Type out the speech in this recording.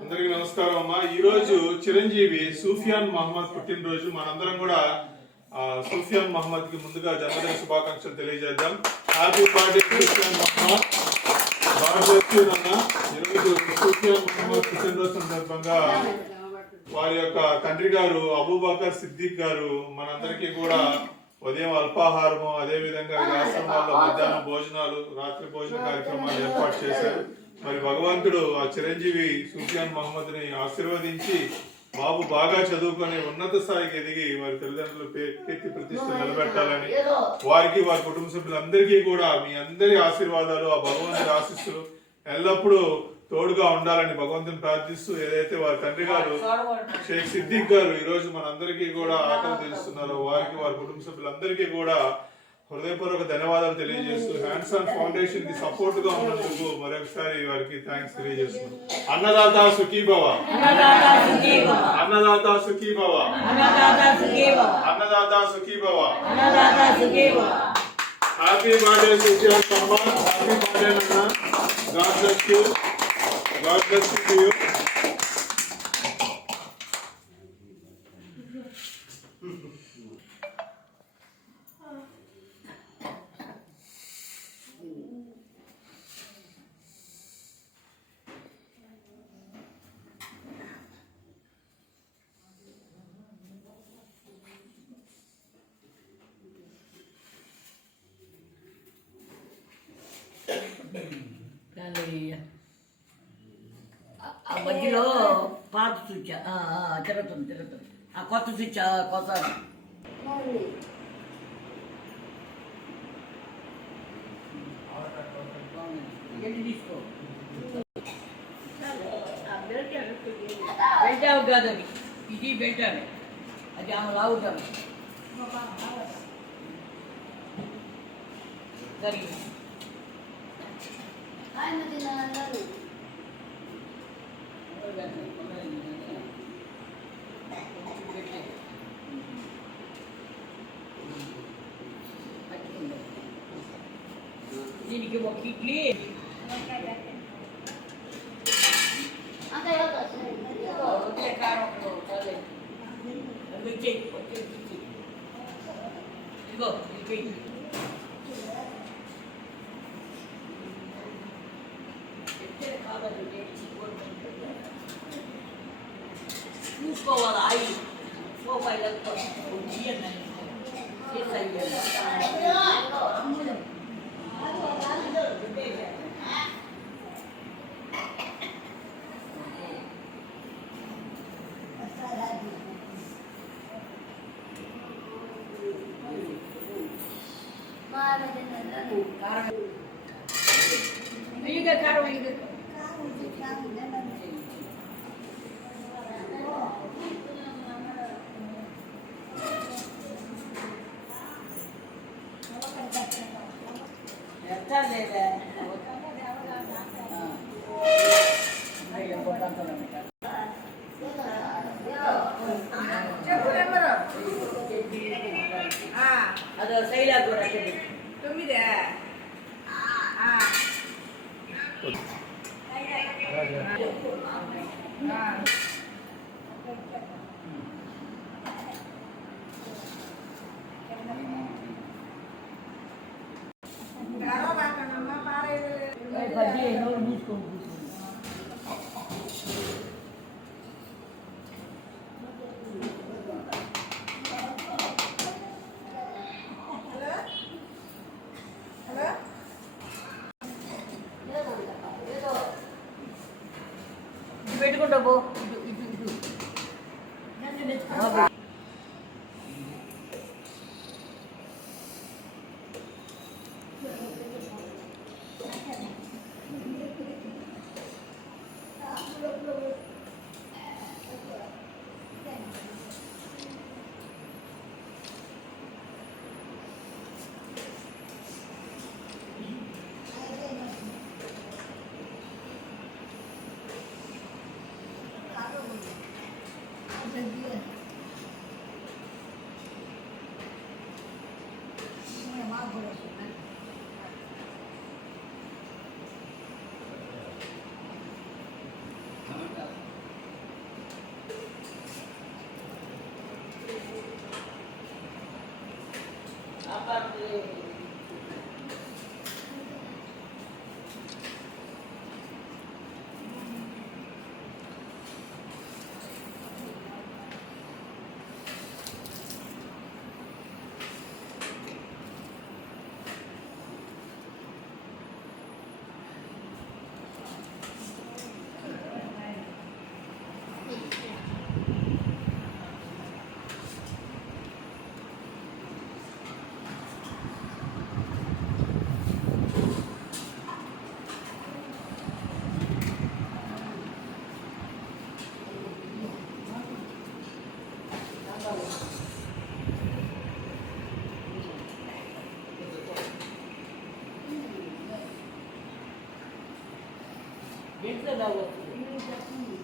అందరికీ నమస్కారం అమ్మా. ఈ రోజు చిరంజీవి సూఫియాన్ మహమ్మద్ పుట్టినరోజు. మనందరం కూడా సూఫియాన్ మహమ్మద్ కి ముందుగా జన్మదిన శుభాకాంక్షలు తెలియజేద్దాం. Happy birthday Sufiyan Mohammed. ఈరోజు సూఫియాన్ మహమ్మద్ పుట్టినరోజు సందర్భంగా వారి యొక్క తండ్రి గారు అబూబకర్ సిద్దిక్ గారు మనందరికీ కూడా ఉదయం అల్పాహారము, అదే విధంగా ఆశ్రమాల్లో మధ్యాహ్నం భోజనాలు, రాత్రి భోజన కార్యక్రమాలు ఏర్పాటు చేశారు. మరి భగవంతుడు ఆ చిరంజీవి సూఫియాన్ మహమ్మద్ ని ఆశీర్వదించి బాబు బాగా చదువుకొని ఉన్నత స్థాయికి ఎదిగి వారి తల్లిదండ్రులు కీర్తి ప్రతిష్టలు నిలబెట్టాలని, వారికి వారి కుటుంబ సభ్యులందరికీ కూడా మీ అందరి ఆశీర్వాదాలు, ఆ భగవంతుడి ఆశీస్సులు ఎల్లప్పుడూ తోడుగా ఉండాలని భగవంతుని ప్రార్థిస్తూ, ఏదైతే వారి తండ్రి గారు షేక్ సిద్దిక్ గారు ఈ రోజు మనందరికీ కూడా ఆకలి తెలుస్తున్నారు, వారికి వారి కుటుంబ సభ్యులందరికీ కూడా హృదయపూర్వక ధన్యవాదాలు తెలియజేస్తూ, హ్యాండ్స్ ఆన్ ఫౌండేషన్ కి సపోర్ట్ గా ఉన్నందుకు మరొకసారి వారికి థ్యాంక్స్ తెలియజేస్తున్నాం. అన్నదాత సుఖీభవ, అన్నదాత సుఖీభవ, అన్నదాత సుఖీభవ. Happy birthday Sufiyan Mohammed. Happy birthday అన్న. God bless you. God bless you to you. Hallelujah. ఆ మధ్యలో పాత స్విచ్ తిరుగుతుంది. ఆ కొత్త స్విచ్ కొత్త తీసుకో. బెల్టావు కాదని ఇది బెల్టాను, అది ఆమె లాగుతాను జరిగింది. దీనికి ఒక ఇడ్లీ కారం ఇదిగో చూసుకోవాలి. ఆయి రూపాయలతో కారం లేదా అదో శైలా కూడా 9 పెట్టుకుంటా పో. దీంట్లో డబ్బు వస్తుంది